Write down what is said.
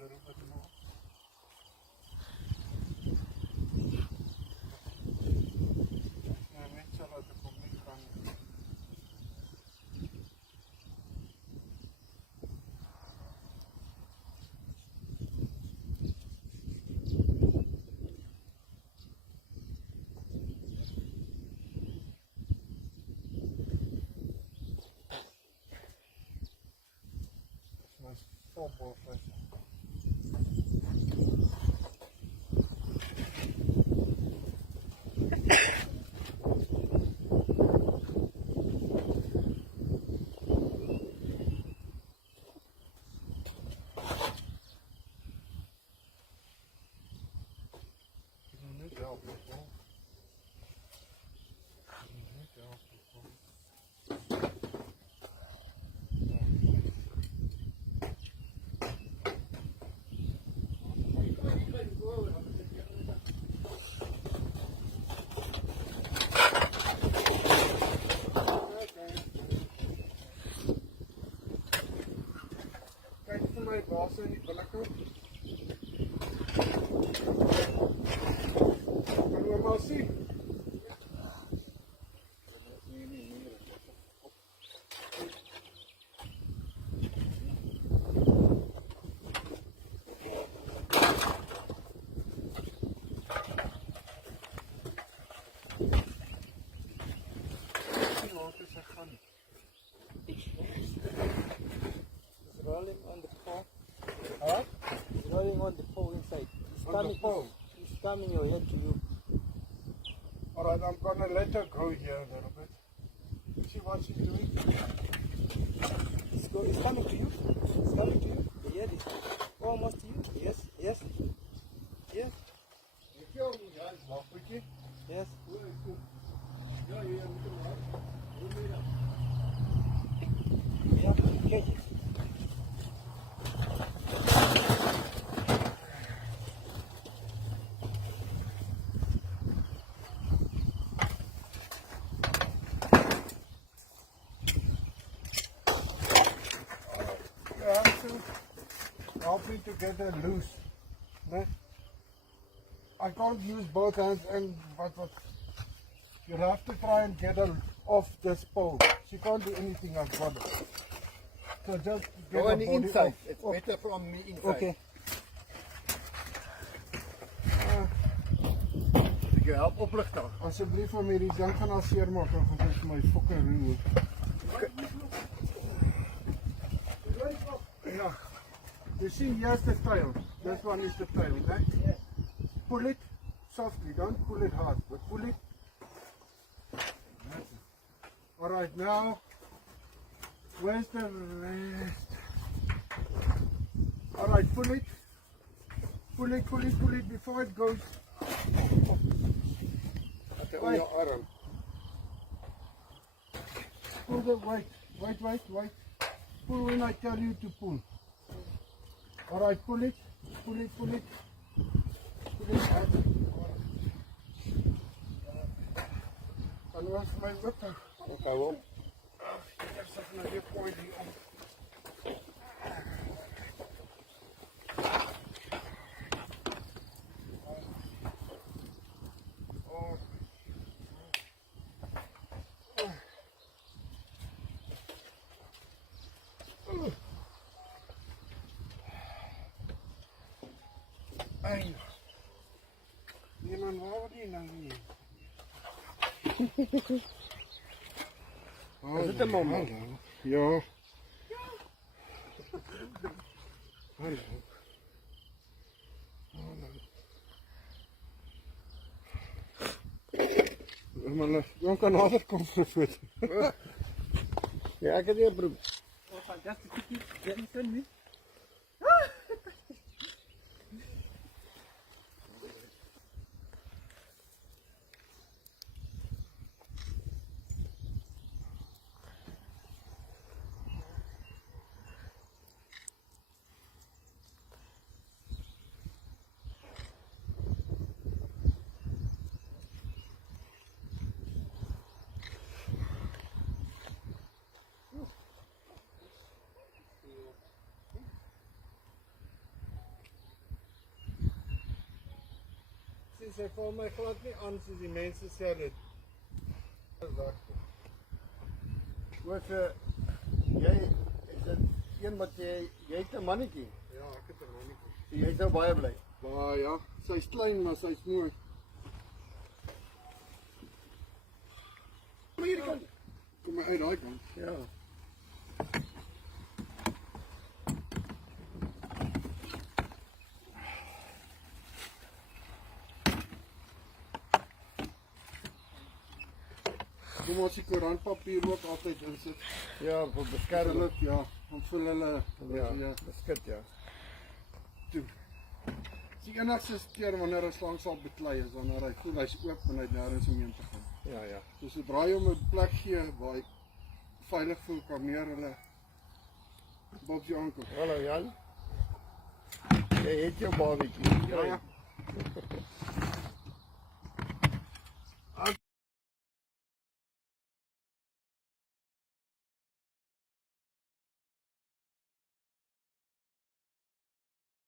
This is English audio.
little bit more. Net so dat ek hom nie kan. Dis my volbos. Kijk vir my baas in die billike. Kan jy maar sien? Rolling on the pole. Huh? It's rolling on the pole inside. It's On coming, the pole? It's coming your head to you. Alright, I'm gonna let her grow here a little bit. See what she's doing? It's coming to you. It's coming to you. The head is almost to you. Yes, yes, yes, Ek jou nie, ja, is nog bietjie. yes. Ja, jy moet hom hou. Hoe moet jy dan? Yeah, catch it. You have to help me to get her loose. Né? I can't use both hands and what you have to try and get her off this pole. She can't do anything I've got her. So just get Go her on the body inside. off. It's better from me inside. Okay. Jy help oplig dan. Asseblief om hierdie ding gaan al seermaak en gaan vir my fucking roer. Ja. You see, here's the tail. This one is the tail, right? Yes. Pull it softly, don't pull it hard, but pull it. Alright, now, where's the rest? Alright, pull it. Pull it, pull it, pull it before it goes. Okay, on your arm. Pull the, wait. Pull when I tell you to pull. Alright, pull it. Pull it. Pull it out. And where's my weapon? Okay, well. There's something here pointing on. Ai. Nee man, waar word jy nou hier? Is dit 'n mamma? Hallo. Ja. Hallo. Maar dan kan nader kom vir 'n foto. Ja, ek het nie 'n probleem. Oh, fantastic. Get me, turn me. en sy val my glad nie aan soos die mense sê dit. Wat jy is dit een wat jy het 'n mannetjie. Ja, ek het 'n mannetjie. So jy sou baie bly. Maar ja, sy's klein maar sy's mooi. Maar hier kan Kom maar uit daai kant. ja. Kom ons die koerantpapier ook altyd insit. Ja, vir Hulle beskerming. ja, dan vul hulle Ja, beskut ja. toe. Die enigste keer wanneer hy slang sal beklei is wanneer hy voel hy's oop en hy nêrens omheen te gaan. Ja, ja. So sodra jy hom 'n plek gee waar hy veilig voel, kan meer hulle bob jou aankom. Hallo Jan. Jy het jou babietjie. Ja, ja.